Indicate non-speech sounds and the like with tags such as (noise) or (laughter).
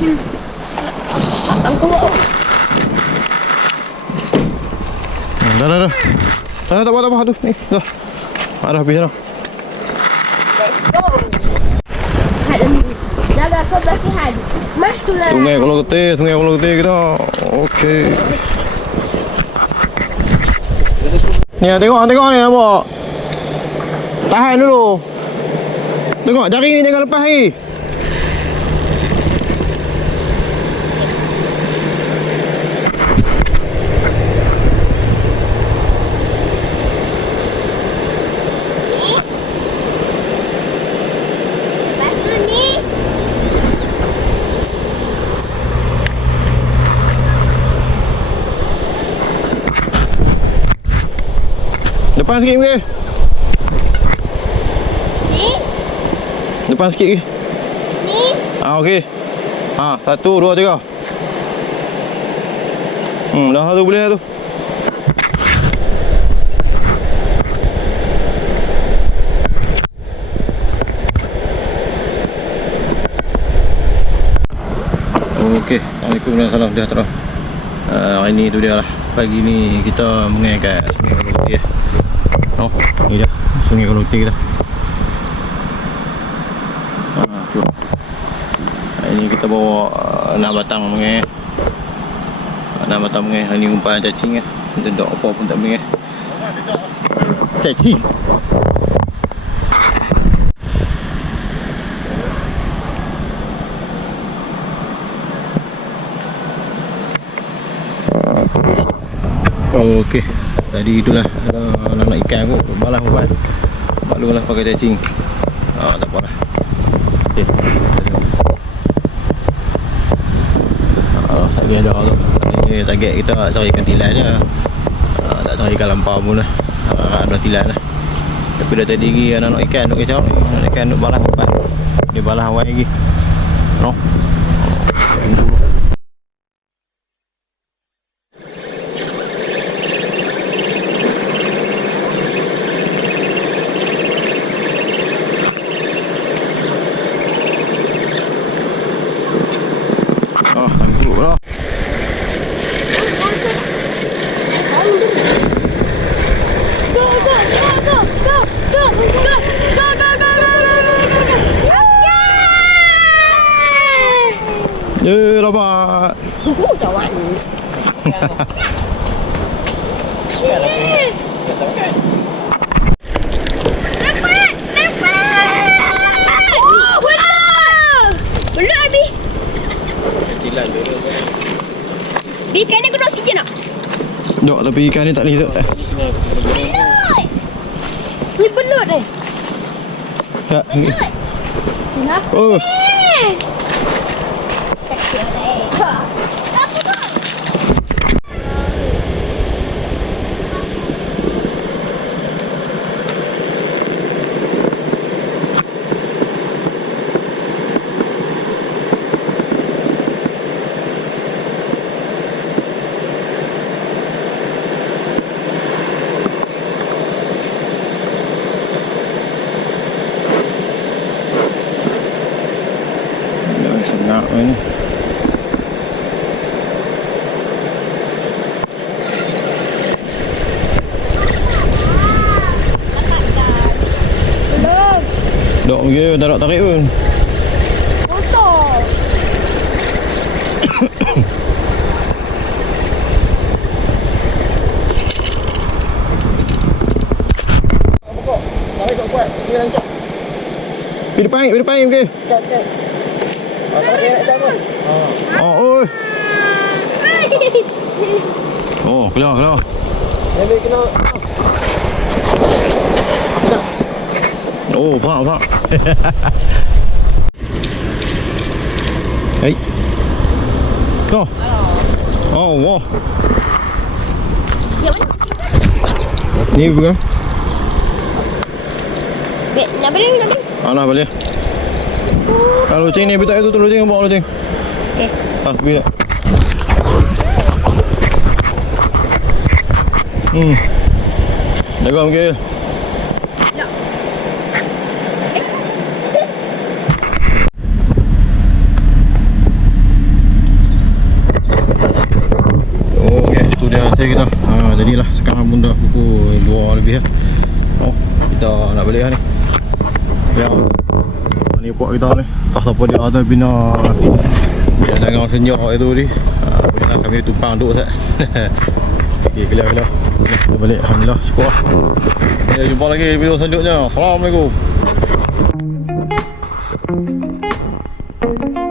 Kuwa. Dah dah dah. Tak apa tak apa aduh ni. Dah. Ah, dah habis dah. Let's go. Jaga kebersihan. Mas tu lah. Sungai Kuala Getih, Sungai Kuala Getih kita. Okey. Ni ah, tengok tengok ni nampak. Tahan dulu. Tengok jari ni jangan lepas ni. Lepas tu ni. Depan sikit ke? Ni. Depan sikit ke? Ni. Ah okey. Ha, satu, dua, tiga. Hmm, dah tu boleh dah tu. Okey, Assalamualaikum dan salam sejahtera. Uh, hari ni tu dia lah. Pagi ni kita mengai kat Sungai Koloti ya. Oh, ni dah. Sungai Koloti dah. Ha, tu. Hari ni kita bawa uh, nak batang mengai. Nak batang mengai. Hari ni umpan cacing ya. Kita dok apa pun tak mengai. Cacing. Oh, okey. Tadi itulah uh, nak nak ikan aku balas umpan. Maklumlah pakai cacing. Ah, tak apalah. Okey. Ah, tak ada tu. Ni target kita nak cari ikan tilan je. Ah, tak cari ikan lampau pun lah. Ah, ada tilan lah. Tapi dah tadi lagi anak nak ikan, nak kacau. Nak ikan nak balas umpan. Dia balas awal lagi. No. Dapat! Dapat! Oh, je. Bi, ikan ni kena oksigen tak? Dok, tapi ikan ni tak ni. Tak. Belut! Ni belut eh. Tak. ni. Kenapa? Oh, Eh. Kacau eh. nak ni. Dok pergi tak nak tarik pun. Pergi depan, pergi depan, pergi. Tak, tak. Oh, oy. Oh, kailangan, kailangan. Oh, pa, pa. Hey. Go. Oh, oh wow. Ni bukan? Nak balik, nak balik. Ah, nak balik. Ha, loceng ni, bitak tu tu loceng, buang loceng. Okey. Ah, ha, bila. Hmm. Jaga mungkin. Ya. kita. Ha jadilah sekarang pun dah pukul 2 lebih. Lah. Oh, kita nak balik lah ni. Ya. Biar ni pot kita ni. Tak siapa dia ada bina bina dengan orang senyok itu ni. Boleh lah kami tumpang duk sat (laughs) okey kelihatan kelihatan kita balik. Alhamdulillah syukur lah. Kita jumpa lagi video selanjutnya. Assalamualaikum. Thank you.